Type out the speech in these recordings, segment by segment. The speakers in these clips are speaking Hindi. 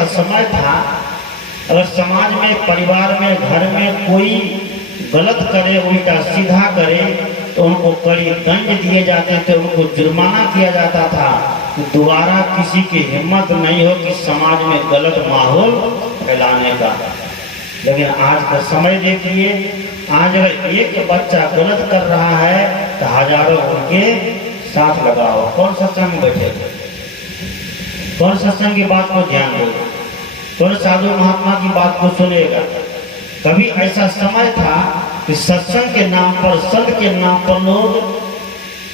ऐसा समय था, अगर समाज में, परिवार में, घर में कोई गलत करे, उल्टा सीधा करे, तो उनको कड़ी दंड दिए जाते थे, उनको जुर्माना किया जाता था। दोबारा किसी की हिम्मत नहीं हो कि समाज में गलत माहौल फैलाने का। लेकिन आज का समय देखिए, आज अगर एक बच्चा गलत कर रहा है तो हजारों उनके साथ लगाओ। कौन सत्संग में बैठे, कौन सत्संग की बात को ध्यान देगा, कौन साधु महात्मा की बात को सुनेगा। कभी ऐसा समय था कि सत्संग के नाम पर, संत के नाम पर लोग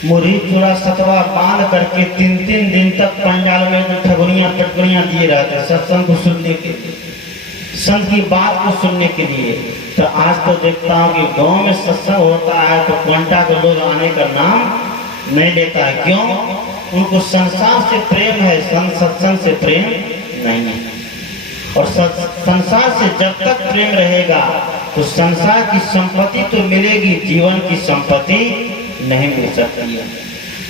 मुरही चूड़ा सतवा बांध करके 3-3 दिन तक पंडाल में ठगुरियां टटकुरियां दिए रहते सत्संग को सुनने के लिए, संत की बात को सुनने के लिए। तो आज तो देखता हूँ कि गांव में सत्संग होता है तो घंटा के लोग आने का नाम नहीं लेता है। क्यों? उनको संसार से प्रेम है, सत्संग से प्रेम नहीं है। और संसार से जब तक प्रेम रहेगा तो संसार की संपत्ति तो मिलेगी, जीवन की संपत्ति नहीं मिल सकती है।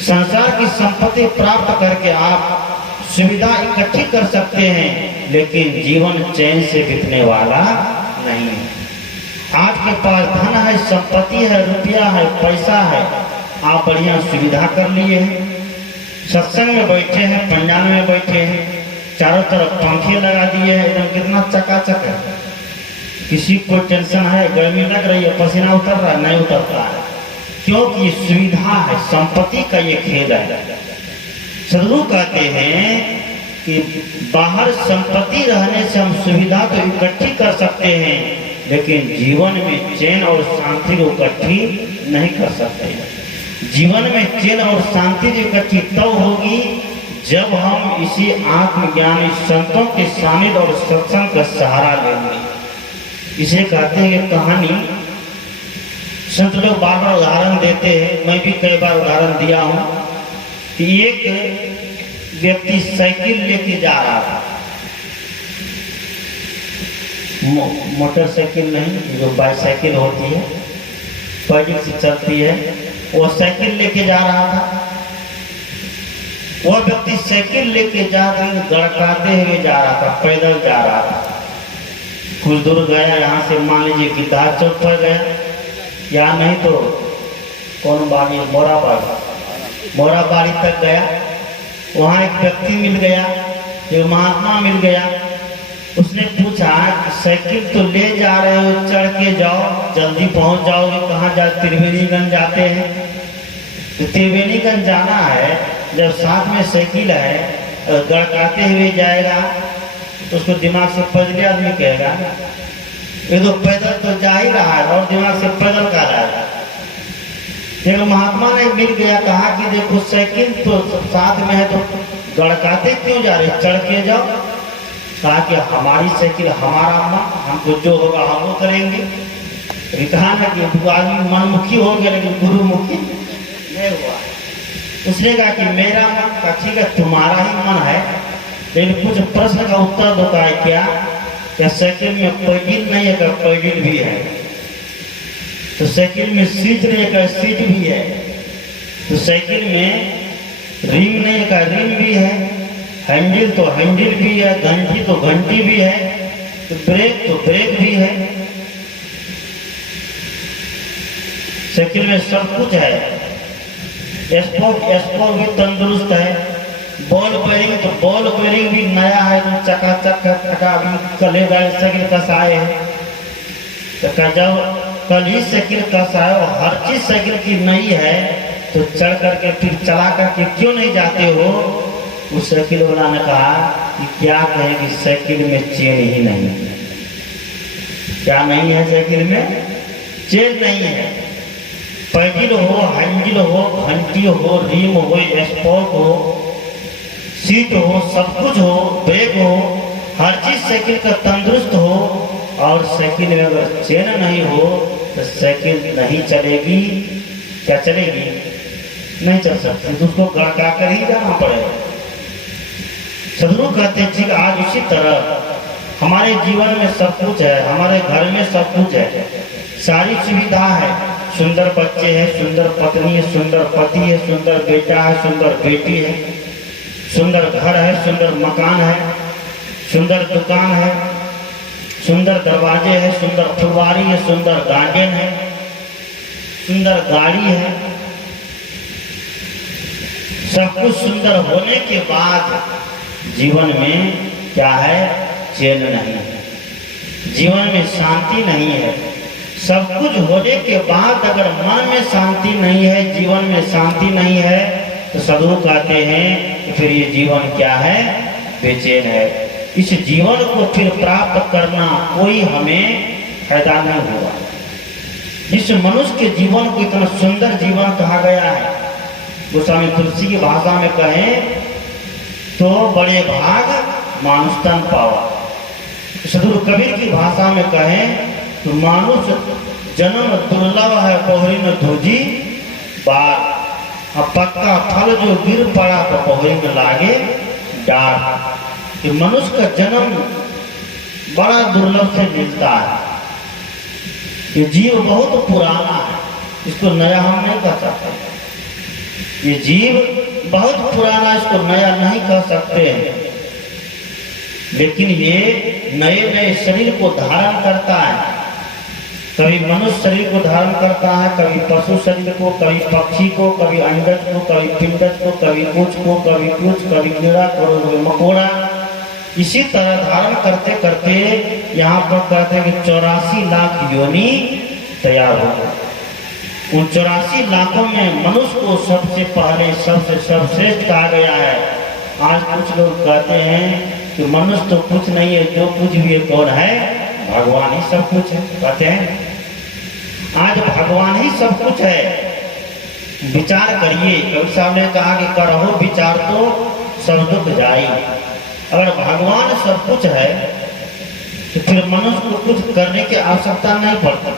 संसार की संपत्ति प्राप्त करके आप सुविधा इकट्ठी कर सकते हैं, लेकिन जीवन चैन से बीतने वाला नहीं है। आज के पास धन है, संपत्ति है, रुपया है, पैसा है, आप बढ़िया सुविधा कर लिए हैं, सत्संग में बैठे हैं, पंडाल में बैठे हैं, चारों तरफ पंखे लगा दिए हैं, एकदम कितना चकाचक है, किसी को टेंशन है, गर्मी लग रही है, पसीना उतर रहा है, नहीं उतरता है, क्योंकि सुविधा है, संपत्ति का ये खेल है। सदगुरु कहते हैं कि बाहर संपत्ति रहने से हम सुविधा तो इकट्ठी कर सकते हैं, लेकिन जीवन में चैन और शांति को इकट्ठी नहीं कर सकते। जीवन में चैन और शांति इकट्ठी तब होगी जब हम इसी आत्मज्ञानी संतों के सानिध्य और सत्संग का सहारा लेंगे। इसे कहते हैं कहानी। संत लोग बार बार उदाहरण देते हैं, मैं भी कई बार उदाहरण दिया हूँ कि एक व्यक्ति साइकिल लेके जा रहा था, मोटरसाइकिल नहीं, जो बाईसाइकिल होती है, पैडल से चलती है, वो साइकिल लेके जा रहा था। वह व्यक्ति साइकिल लेके जा रहा, गड़काते हुए जा रहा था, पैदल जा रहा था। कुछ दूर गया, यहाँ से मान लीजिए कि दार चौक पर गया, या नहीं तो कौन बाड़ी, मोराबाड़ी तक गया। वहाँ एक व्यक्ति मिल गया, एक महात्मा मिल गया। उसने पूछा कि साइकिल तो ले जा रहे हो, चढ़ के जाओ, जल्दी पहुँच जाओगे, कहाँ जा? त्रिवेणीगंज जाते हैं। तो त्रिवेणीगंज जाना है, जब साथ में साइकिल है, गड़काते हुए जाएगा तो उसको दिमाग से पैदल आदमी कहेगा, ये तो पैदल तो जा ही रहा है और दिमाग से पैदल का रहा है। एक महात्मा ने मिल गया, कहा कि देखो साइकिल तो साथ में है तो गड़काते क्यों जा रहे, चढ़ के जाओ। कहा कि हमारी साइकिल हमारा मन, हमको जो होगा हम वो करेंगे। कहा ना कि आदमी मनमुखी हो गया लेकिन गुरुमुखी नहीं हुआ। उसने कहा कि मेरा मन का ठीक है, तुम्हारा ही मन है, लेकिन कुछ प्रश्न का उत्तर दो। है क्या साइकिल में पैडल नहीं है? क्या पैडल भी है? तो साइकिल में सीट नहीं है? क्या सीट भी है? तो साइकिल में रिंग नहीं है? क्या रिंग भी है? हैंडल तो हैंडल भी है, घंटी तो घंटी भी है, तो ब्रेक भी है। साइकिल में सब कुछ है। स्पोर्ट भी तंदुरुस्त है। बॉल बेरिंग भी नया है, तो चकाचक कल साइकिल कसाए है। तो जब कल ही साइकिल कसाए और हर चीज साइकिल की नई है, तो चढ़ करके फिर चला करके क्यों नहीं जाते हो? उस साइकिल वाला ने कहा कि क्या कहें कि साइकिल में चेन ही नहीं है। क्या नहीं है? साइकिल में चेन नहीं है। पैडल हो, हैंडल हो, घंटी हो, रिम हो, स्पोर्ट हो, सीट हो, सब कुछ हो, ब्रेक हो, हर चीज साइकिल का तंदुरुस्त हो। और साइकिल में अगर चेन नहीं हो तो साइकिल नहीं चलेगी। क्या चलेगी? नहीं चल सकती, तो उसको गड़का कर ही जाना पड़ेगा। सदगुरु कहते हैं ठीक आज उसी तरह हमारे जीवन में सब कुछ है, हमारे घर में सब कुछ है, सारी सुविधा है। सुंदर बच्चे हैं, सुंदर पत्नी है, सुंदर पति है, सुंदर बेटा है, सुंदर बेटी है, सुंदर घर है, सुंदर मकान है, सुंदर दुकान है, सुंदर दरवाजे है, सुंदर फुलवारी है, सुंदर गार्डन है, सुंदर गाड़ी है। सब कुछ सुंदर होने के बाद जीवन में क्या है? चैन नहीं है, जीवन में शांति नहीं है। सब कुछ होने के बाद अगर मन में शांति नहीं है, जीवन में शांति नहीं है, तो साधु कहते हैं कि फिर ये जीवन क्या है? बेचैन है। इस जीवन को फिर प्राप्त करना कोई हमें फायदा नहीं हुआ। जिस मनुष्य के जीवन को इतना सुंदर जीवन कहा गया है, गोस्वामी तुलसी की भाषा में कहें तो बड़े भाग मानुष तन पावा। सदगुरु कबीर की भाषा में कहें तो मानुष जन्म दुर्लभ है, पोहरी में धूजी बार। अब पक्का फल जो गिर पड़ा तो पोहरी में लागे डार। कि मनुष्य का जन्म बड़ा दुर्लभ से मिलता है। ये जीव बहुत पुराना है, इसको नया हम नहीं कह सकते। ये जीव बहुत पुराना, इसको नया नहीं कह सकते हैं। लेकिन ये नए नए शरीर को धारण करता है। कभी मनुष्य शरीर को धारण करता है, कभी पशु शरीर को, कभी पक्षी को, कभी अंडज को, कभी पिंडज को, कभी कुछ को, कभी कुछ, कभी कीड़ा, कभी मकोड़ा। इसी तरह धारण करते करते यहाँ पर कहते हैं कि 84 लाख योनि तैयार हो गए। उन 84 लाखों में मनुष्य को सबसे पहले सबसे सर्वश्रेष्ठ कहा गया है। आज कुछ लोग कहते हैं कि मनुष्य तो कुछ नहीं है, जो कुछ भी है कौन है? भगवान ही सब कुछ है। कहते हैं आज भगवान ही सब कुछ है। विचार करिए, कबीर साहब ने कहा कि करो विचार तो सब दुख जाई। अगर भगवान सब कुछ है तो फिर मनुष्य को कुछ करने की आवश्यकता नहीं पड़ती।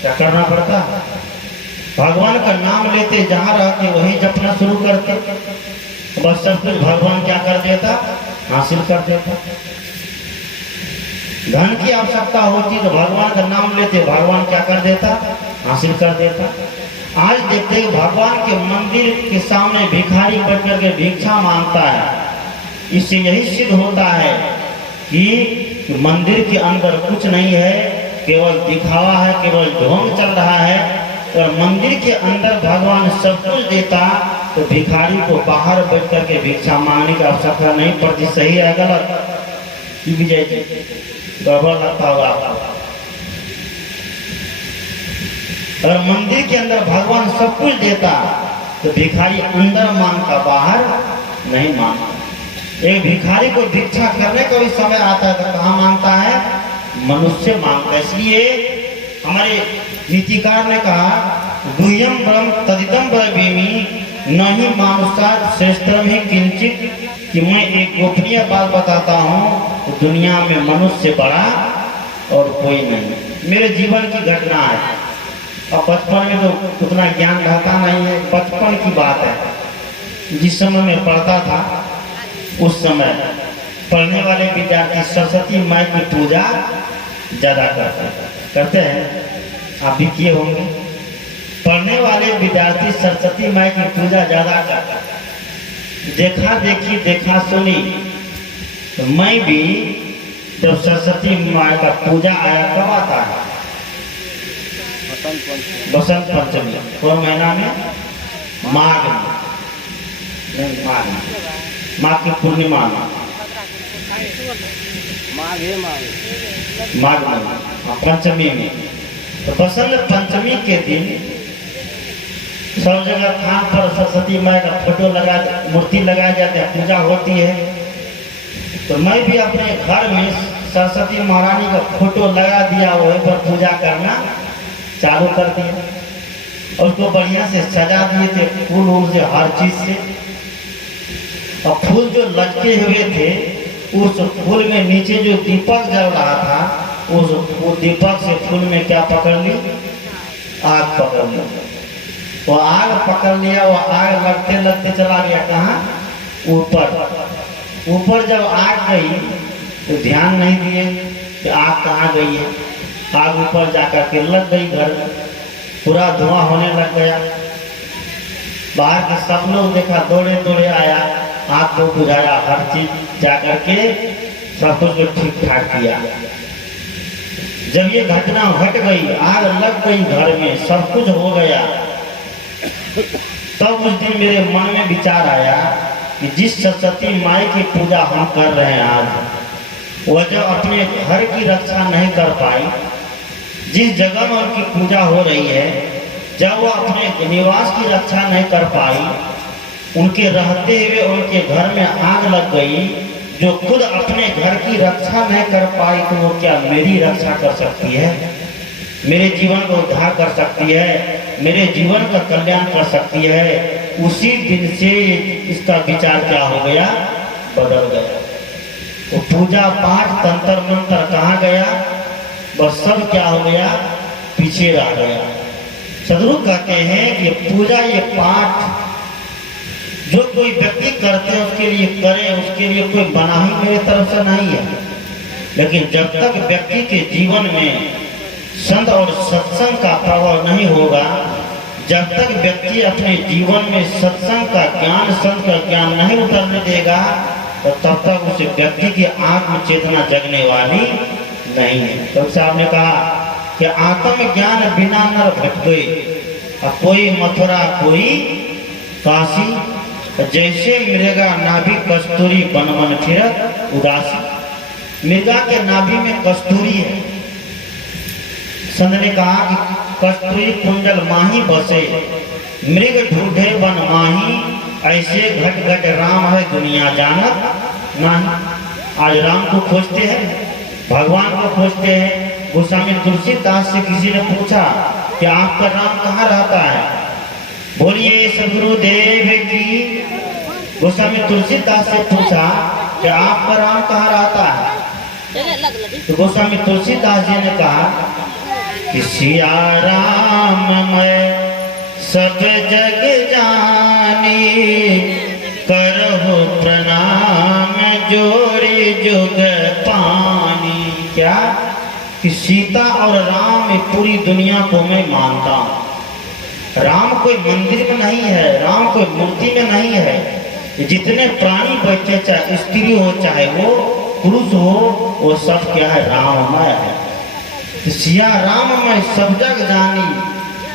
क्या करना पड़ता? भगवान का नाम लेते, जहां रहते वहीं जपना शुरू करते, बस सब कुछ भगवान क्या कर देता? हासिल कर देता। धन की आवश्यकता होती तो भगवान का नाम लेते, भगवान क्या कर देता? हासिल कर देता। आज देखते हैं भगवान के मंदिर के सामने भिखारी बैठ करके भिक्षा मांगता है। इससे यही सिद्ध होता है कि मंदिर के अंदर कुछ नहीं है, केवल दिखावा है, केवल ढोंग चल रहा है। और मंदिर के अंदर भगवान सब कुछ देता तो भिखारी को बाहर बैठ करके भिक्षा मांगने की आवश्यकता नहीं पड़ती। सही है गलत? विजय जी गड़बड़ लगता होगा आपको। अगर मंदिर के अंदर भगवान सब कुछ देता तो भिखारी अंदर मांगता, बाहर नहीं मांगता। एक भिखारी को भिक्षा करने का भी समय आता है तो कहाँ मांगता है? मनुष्य मांगता है। इसलिए हमारे नीतिकार ने कहा गुह्यम ब्रह्म तदिदम ब्रवीमि नहीं मानुषात् श्रेष्ठतम ही किंचित। कि मैं एक गोपनीय बात बताता हूँ, तो दुनिया में मनुष्य से बड़ा और कोई नहीं। मेरे जीवन की घटना है। अब बचपन में तो उतना ज्ञान रहता नहीं है, बचपन की बात है। जिस समय मैं पढ़ता था उस समय पढ़ने वाले विद्यार्थी सरस्वती माई की पूजा ज्यादा करते हैं। आप भी किए होंगे। पढ़ने वाले विद्यार्थी सरस्वती माई की पूजा ज्यादा करते हैं। देखा देखी देखा सुनी तो मैं भी जब सरस्वती माई का पूजा आया, कब आता है? बसंत पंचमी। कौन महीना में? माघ में। नहीं, माघ में, माघ की पूर्णिमा में, माघ में, पंचमी में। तो बसंत पंचमी के दिन सब जगह थान पर सरस्वती माई का फोटो लगा, मूर्ति लगाई जाती है, पूजा होती है। तो मैं भी अपने घर में सरस्वती महारानी का फोटो लगा दिया, वहीं पर पूजा करना चालू कर दिया। और उसको बढ़िया से सजा दिए थे, फूल वूल से, हर चीज से। और फूल जो लटके हुए थे, उस फूल में नीचे जो दीपक जल रहा था, उस दीपक से फूल में क्या पकड़ ली? आग पकड़ ली। वो आग पकड़ लिया, वो आग लगते लगते चला गया कहाँ? ऊपर। ऊपर जब आग गई तो ध्यान नहीं दिए कि आग कहाँ गई है। आग ऊपर जाकर के लग गई घर, पूरा धुआं होने लग गया। बाहर के सब लोग देखा, दौड़े दौड़े आया आग को बुझाया, हर चीज जा करके सब कुछ को ठीक ठाक किया। जब ये घटना घट गई, आग लग गई घर में, सब कुछ हो गया, तब उस दिन मेरे मन में विचार आया कि जिस सरस्वती माई की पूजा हम कर रहे हैं आज, वह जब अपने घर की रक्षा नहीं कर पाई, जिस जगह में उनकी पूजा हो रही है, जब वो अपने निवास की रक्षा नहीं कर पाई, उनके रहते हुए उनके घर में आग लग गई, जो खुद अपने घर की रक्षा नहीं कर पाई, तो वो क्या मेरी रक्षा कर सकती है? मेरे जीवन को उद्धार कर सकती है, मेरे जीवन का कल्याण कर सकती है? उसी दिन से इसका विचार क्या हो गया, बदल गया। तो पूजा पाठ तंत्र मंत्र कहाँ गया, बस सब क्या हो गया, पीछे रह गया। सदगुरु कहते हैं कि पूजा ये पाठ जो कोई व्यक्ति करते हैं उसके लिए करे, उसके लिए कोई बनाही मेरे तरफ से नहीं है। लेकिन जब तक व्यक्ति के जीवन में संत और सत्संग का प्रभाव नहीं होगा, जब तक व्यक्ति अपने जीवन में सत्संग का ज्ञान, संत का ज्ञान नहीं उतरने देगा, तो तब तक उस व्यक्ति की आत्म चेतना जगने वाली नहीं है। तो साहब ने कहा कि आत्म ज्ञान बिना नर भटके, कोई मथुरा कोई काशी, जैसे मृगा नाभि कस्तूरी बन बन फिरत उदासी। मृगा के नाभि में कस्तूरी है। संत ने कहा कि कस्तूरी कुंडल माही बसे, मृग ढूंढे बन माही, ऐसे घट घट राम है दुनिया जानत नहीं। आज राम को खोजते हैं, भगवान को खोजते हैं। गोस्वामी तुलसीदास से किसी ने पूछा कि आपका राम कहाँ रहता है? बोलिए सदगुरुदेव की। गोस्वामी तुलसीदास से पूछा कि आपका राम कहाँ रहता है? तो गोस्वामी तुलसीदास जी ने कहा कि सिया राम मैं सब जग जानी, करहु प्रणाम जोड़ी जुग पानी। क्या कि सीता और राम ये पूरी दुनिया को मैं मानता हूँ। राम कोई मंदिर में नहीं है, राम कोई मूर्ति में नहीं है। जितने प्राणी बैठे, चाहे स्त्री हो चाहे वो पुरुष हो, वो सब क्या है, राममय है। सिया राम मैं सब जग जानी।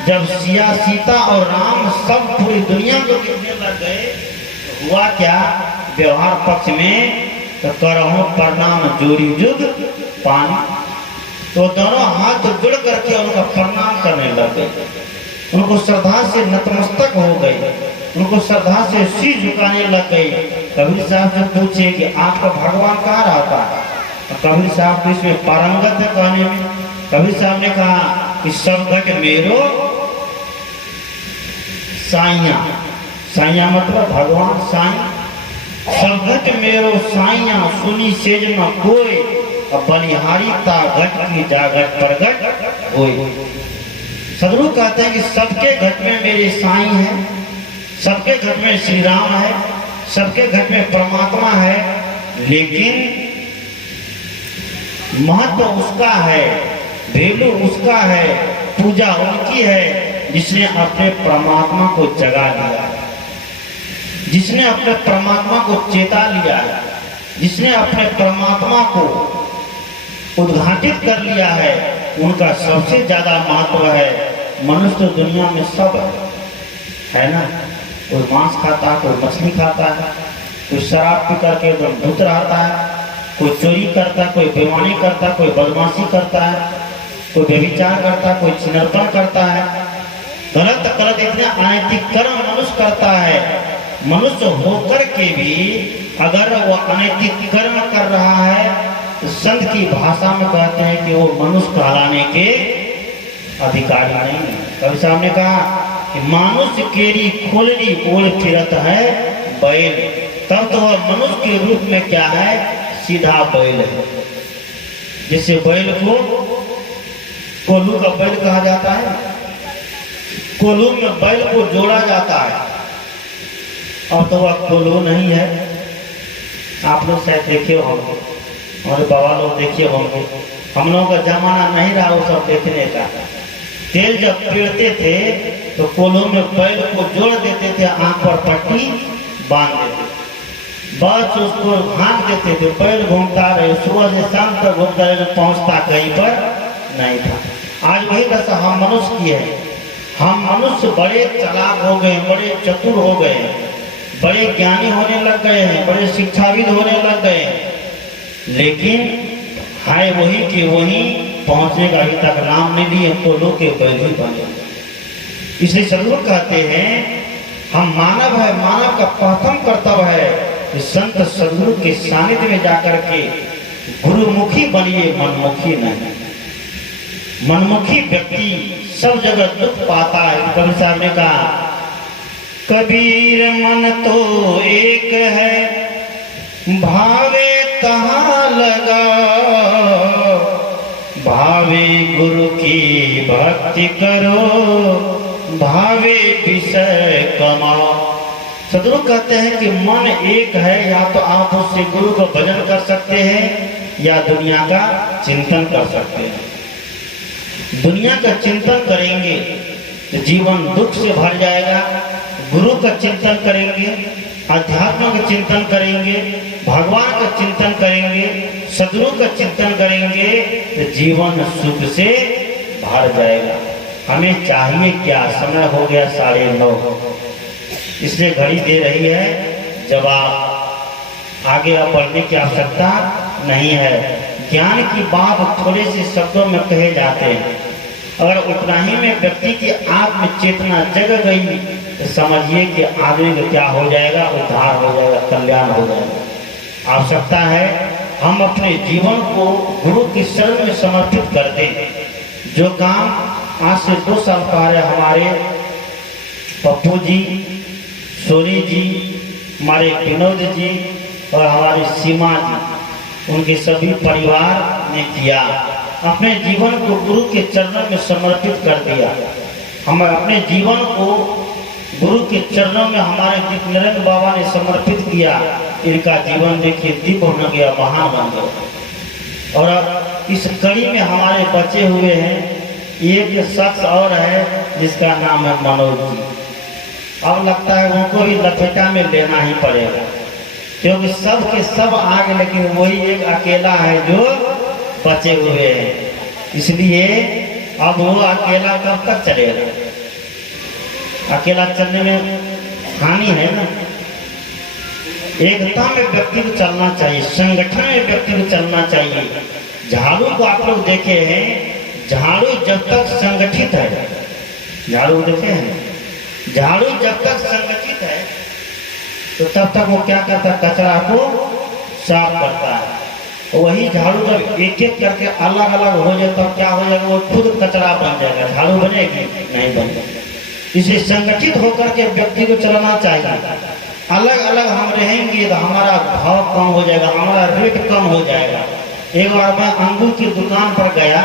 जब सिया, सीता और राम सब पूरी दुनिया को देखने लग गए, तो हुआ क्या, व्यवहार पक्ष में तो करहु प्रणाम जोड़ी जुग पानी। तो दोनों हाथ जुड़ करके उनका प्रणाम करने लग गए, उनको श्रद्धा से नतमस्तक हो गए, उनको श्रद्धा से सिर झुकाने लग गए। कबीर साहब से पूछे कि आपका भगवान कहाँ रहता है? कबीर साहब तो इसमें पारंगत है कहने में। कबीर साहब ने कहा कि सब घट मेरो साइया। साइया मतलब भगवान साई। सब घट मेरो साइया, सुनी सेज न कोई, बलिहारी ता घट की जागट प्रगट होई। सदगुरु कहते हैं कि सबके घट में मेरे साई है, सबके घट में श्री राम है, सबके घट में परमात्मा है, लेकिन महत्व उसका है, वैल्यू उसका है, पूजा उनकी है जिसने अपने परमात्मा को जगा लिया, जिसने अपने परमात्मा को चेता लिया, जिसने अपने परमात्मा को उद्घाटित कर लिया है, उनका सबसे ज्यादा महत्व है। मनुष्य तो दुनिया में सब है ना, कोई मांस खाता है, कोई मछली खाता है, कोई शराब पी करके एकदम धुत रहता है, कोई चोरी करता है, कोई बेईमानी करता है, कोई बदमाशी करता है, कोई व्यभिचार करता है, कोई छिनरपन करता है, गलत गलत इतने अनैतिक कर्म मनुष्य करता है। मनुष्य होकर के भी अगर वो अनैतिक कर्म कर रहा है, तो संत की भाषा में कहते हैं कि वो मनुष्य कहलाने के अधिकारी नहीं है। कवि साहब ने कहा कि मनुष्य केरी खोलनी ओढ़ फिरत है बैल, तब तो वह मनुष्य के रूप में क्या है, सीधा बैल है। जिसे बैल को कोल्हू का बैल कहा जाता है, कोल्हू में बैल को जोड़ा जाता है। अब तो वह कोल्हू नहीं है। आप लोग शायद देखे होंगे, हमारे बाबा लोग देखे होंगे, हम लोगों का जमाना नहीं रहा वो सब देखने का। तेल जब पेड़ते थे तो कोल्हू में बैल को जोड़ देते थे, आंख पर पट्टी बांध देते, बस उसको भाग देते थे, पैर घूमता रहे, सुबह से शाम तक घूमता रहे, पहुंचता कहीं पर नहीं था। आज वही दशा हम मनुष्य की है। हम मनुष्य बड़े चालाक हो गए, बड़े चतुर हो गए, बड़े ज्ञानी होने लग गए हैं, बड़े शिक्षाविद होने लग गए हैं, लेकिन है वही कि वही पहुंचने का अभी तक नाम नहीं लिए, तो लोग के बैरी बने। इसलिए सदगुरु कहते हैं हम मानव है, मानव का प्रथम कर्तव्य है कि संत सदगुरु के सानिध्य में जाकर के गुरुमुखी बनिए, मनमुखी नहीं। मनमुखी व्यक्ति सब जगह दुख पाता है। कबीर साहब ने कहा, कबीर मन तो एक है, भावे तहाँ लगा, भावे गुरु की भक्ति करो, भावे विषय कमाओ। सदगुरु कहते हैं कि मन एक है, या तो आप उससे गुरु को भजन कर सकते हैं या दुनिया का चिंतन कर सकते हैं। दुनिया का चिंतन करेंगे तो जीवन दुख से भर जाएगा, गुरु का चिंतन करेंगे, अध्यात्म का चिंतन करेंगे, भगवान का चिंतन करेंगे, सदगुरु का चिंतन करेंगे तो जीवन सुख से भर जाएगा। हमें चाहिए क्या? समय हो गया 9:30, इसलिए घड़ी दे रही है, जब आप आगे बढ़ने की आवश्यकता नहीं है। ज्ञान की बात थोड़े से शब्दों में कहे जाते हैं, अगर उतना ही में व्यक्ति की आत्म चेतना जग गई तो समझिए कि आदमी का क्या हो जाएगा, उद्धार हो जाएगा, कल्याण हो जाएगा। आवश्यकता है हम अपने जीवन को गुरु की शरण में समर्पित कर दें। जो काम आज से 2 साल पहले हमारे पप्पू जी, सोनी जी, हमारे विनोद जी और हमारी सीमा जी, उनके सभी परिवार ने किया, अपने जीवन को गुरु के चरणों में समर्पित कर दिया। हम अपने जीवन को गुरु के चरणों में हमारे दीप नरेंद्र बाबा ने समर्पित किया। इनका जीवन देखिए दिव्य बन गया, महान बन गया। और इस कड़ी में हमारे बचे हुए हैं एक शख्स और है जिसका नाम है मनोज जी। अब लगता है उनको भी लपेटा में लेना ही पड़ेगा, क्योंकि सब के सब आगे, लेकिन वही एक अकेला है जो बचे हुए हैं। इसलिए अब वो अकेला कब तक चलेगा? अकेला चलने में हानि है ना। एकता में व्यक्ति को चलना चाहिए, संगठन में व्यक्ति को चलना चाहिए। झाड़ू को आप लोग देखे हैं, झाड़ू जब तक संगठित है, झाड़ू देखे हैं, झाड़ू जब तक संगठित है तो तब तक वो क्या करता है? कचरा को साफ करता है। वही झाड़ू जब एक एक करके अलग अलग हो जाए तो क्या हो जाएगा? वो खुद कचरा बन जाएगा, झाड़ू बनेगी नहीं बनेगी। इसे संगठित होकर के व्यक्ति को चलना चाहिए। अलग अलग हम रहेंगे तो हमारा भाव कम हो जाएगा, हमारा रेट कम हो जाएगा। एक बार मैं अंगूर की दुकान पर गया,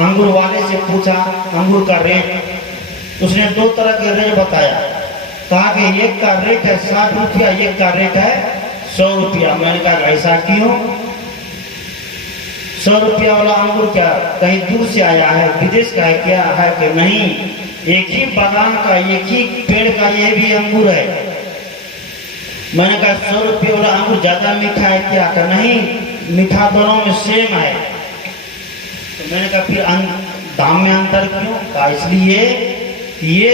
अंगूर वाले से पूछा अंगूर का रेट। उसने 2 तरह के रेट बताया, कहा कि एक का रेट है 60 रुपया, एक का रेट है 100 रुपया। मैंने कहा ऐसा क्यों? 100 रुपया वाला अंगूर क्या कहीं दूर से आया है, विदेश का है क्या है कि नहीं? एक ही बागान का, एक ही पेड़ का ये भी अंगूर है। मैंने कहा 100 रुपये वाला अंगूर ज्यादा मीठा है क्या? कि नहीं, मीठा दोनों में सेम है। तो मैंने कहा फिर दाम में अंतर क्यों? कहा इसलिए ये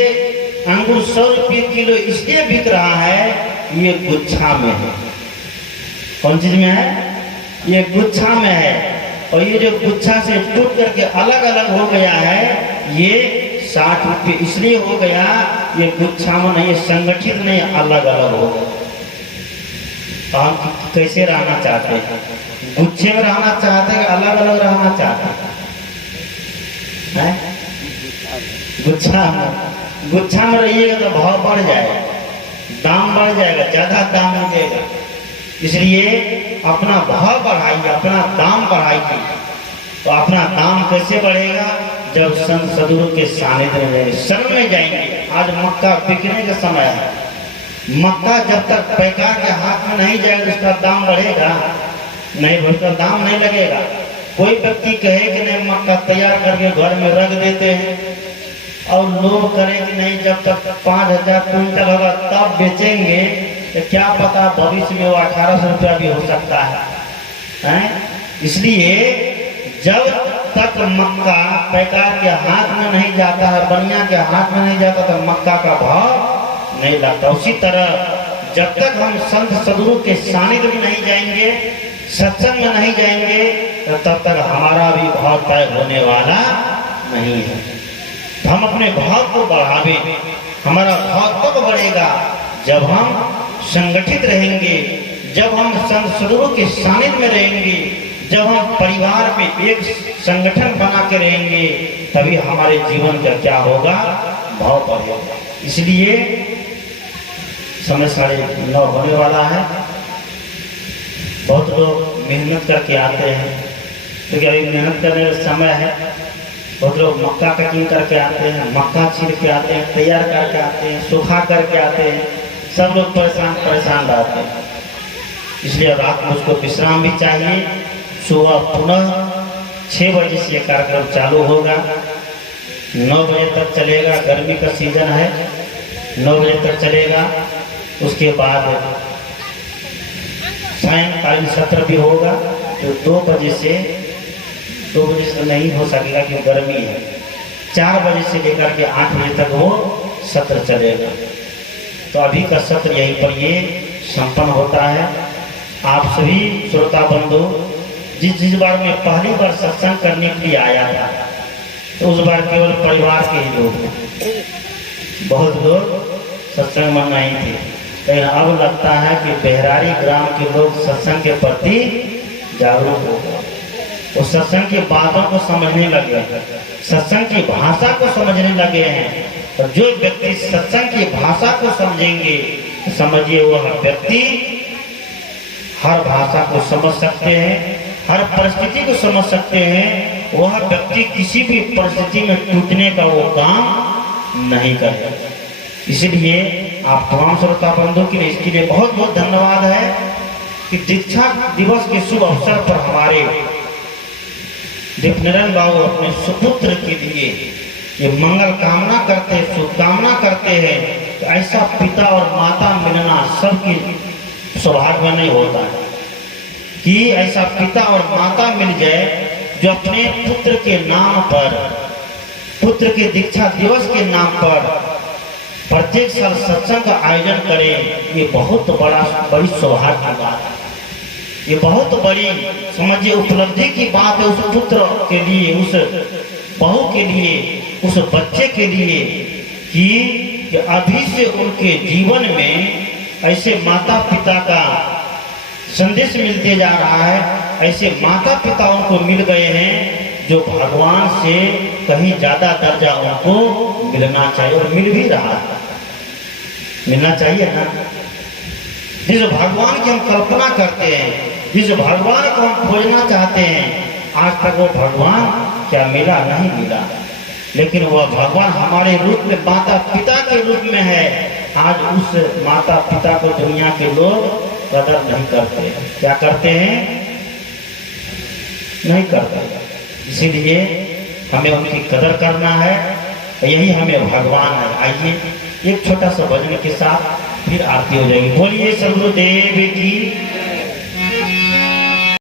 अंगूर 100 रुपये किलो इसलिए बिक रहा है, ये गुच्छा में है। कौन चीज में है? ये गुच्छा में है। और ये जो गुच्छा से टूट करके अलग अलग हो गया है, ये 60 रुपये इसलिए हो गया, ये गुच्छा में नहीं, संगठित नहीं, अलग अलग हो गया। तो हम कैसे रहना चाहते हैं? गुच्छे में रहना चाहते हैं, अलग अलग रहना चाहते हैं? गुच्छा में रहिएगा तो भाव बढ़ जाएगा, दाम बढ़ जाएगा, ज्यादा दाम मिलेगा। इसलिए अपना भाव बढ़ाइए, अपना दाम बढ़ाइए। तो अपना दाम कैसे बढ़ेगा? जब संत सदगुरु के सानिध्य में जाएंगे, शरण में जाएंगे। आज मक्का बिकने का समय है। मक्का जब तक पैकार के हाथ में नहीं जाएगा तो उसका दाम बढ़ेगा नहीं, उसका दाम नहीं लगेगा। कोई व्यक्ति कहे कि नहीं मक्का तैयार करके घर में रख देते हैं और लोग करें कि नहीं जब तक 5000 क्विंटल होगा तब बेचेंगे, तो क्या पता भविष्य में वो 1800 रुपया भी हो सकता है? इसलिए जब तक मक्का पैकार के हाथ में नहीं जाता है, बनिया के हाथ में नहीं जाता, तो मक्का का भाव नहीं लगता। उसी तरह जब तक हम संत सदगुरु के सानिध्य में नहीं जाएंगे, सत्संग में नहीं जाएंगे, तो तब तक हमारा भी भाव तय होने वाला नहीं है। हम अपने भाव को बढ़ावे, हमारा भाव तब बढ़ेगा जब हम संगठित रहेंगे, जब हम संत सदगुरु के सानिध्य में रहेंगे, जब हम परिवार में एक संगठन बना के रहेंगे, तभी हमारे जीवन का क्या होगा, भाव बढ़ेगा। इसलिए समय 9:30 होने वाला है। बहुत लोग मेहनत करके आते हैं, क्योंकि अभी मेहनत करने का समय है। बहुत लोग मक्का कटिंग करके आते हैं, मक्का छील के आते हैं, तैयार करके आते हैं, सूखा करके आते हैं, सब लोग परेशान रहते हैं। इसलिए रात में उसको विश्राम भी चाहिए। सुबह पुनः 6 बजे से यह कार्यक्रम चालू होगा, 9 बजे तक चलेगा। गर्मी का सीजन है, 9 बजे तक चलेगा। उसके बाद सायंकालीन सत्र भी होगा, जो 2 बजे से नहीं हो सकेगा क्योंकि गर्मी है। 4 बजे से लेकर के 8 बजे तक वो सत्र चलेगा। तो अभी का सत्र यहीं पर ये संपन्न होता है। आप सभी श्रोता बंधु जिस बार में पहली बार सत्संग करने के लिए आया था, तो उस बार केवल परिवार के ही लोग थे, बहुत लोग सत्संग में नहीं थे। लेकिन अब लगता है कि बेहरारी ग्राम के लोग सत्संग के प्रति जागरूक हो गए, वो सत्संग की बातों को समझने लगे, सत्संग की भाषा को समझने लगे हैं। और जो व्यक्ति सत्संग की भाषा को समझेंगे, तो समझिए वह व्यक्ति हर भाषा को समझ सकते हैं, हर परिस्थिति को समझ सकते हैं। वह व्यक्ति किसी भी परिस्थिति में टूटने का वो काम नहीं करता। इसलिए आप तमाम श्रोता बंधु के लिए इसके लिए बहुत बहुत धन्यवाद है कि दीक्षा दिवस के शुभ अवसर पर हमारे दीपनारायण बाबू अपने सुपुत्र के लिए ये मंगल कामना करते हैं, शुभकामना करते हैं। तो ऐसा पिता और माता मिलना सबकी सौभाग्य में नहीं होता है कि ऐसा पिता और माता मिल जाए जो अपने पुत्र के नाम पर, पुत्र के दीक्षा दिवस के नाम पर प्रत्येक साल सत्संग का आयोजन करें। ये बहुत बड़ी सौभाग्य की बात है, ये बहुत बड़ी समझिए उपलब्धि की बात है उस पुत्र के लिए, उस बहू के लिए, उस बच्चे के लिए कि अभी से उनके जीवन में ऐसे माता पिता का संदेश मिलते जा रहा है। ऐसे माता पिता उनको मिल गए हैं जो भगवान से कहीं ज्यादा दर्जा उनको मिलना चाहिए, और मिल भी रहा है, मिलना चाहिए ना। जिस भगवान की हम कल्पना करते हैं, जिस भगवान को हम खोजना चाहते हैं, आज तक वो भगवान क्या मिला, नहीं मिला। लेकिन वह भगवान हमारे रूप में माता पिता के रूप में है। आज उस माता पिता को दुनिया के लोग कदर नहीं करते। क्या करते हैं? नहीं करते। इसीलिए हमें उनकी कदर करना है, यही हमें भगवान है। आइए एक छोटा सा भजन के साथ फिर आरती हो जाएगी। बोलिए सद्गुरुदेव की।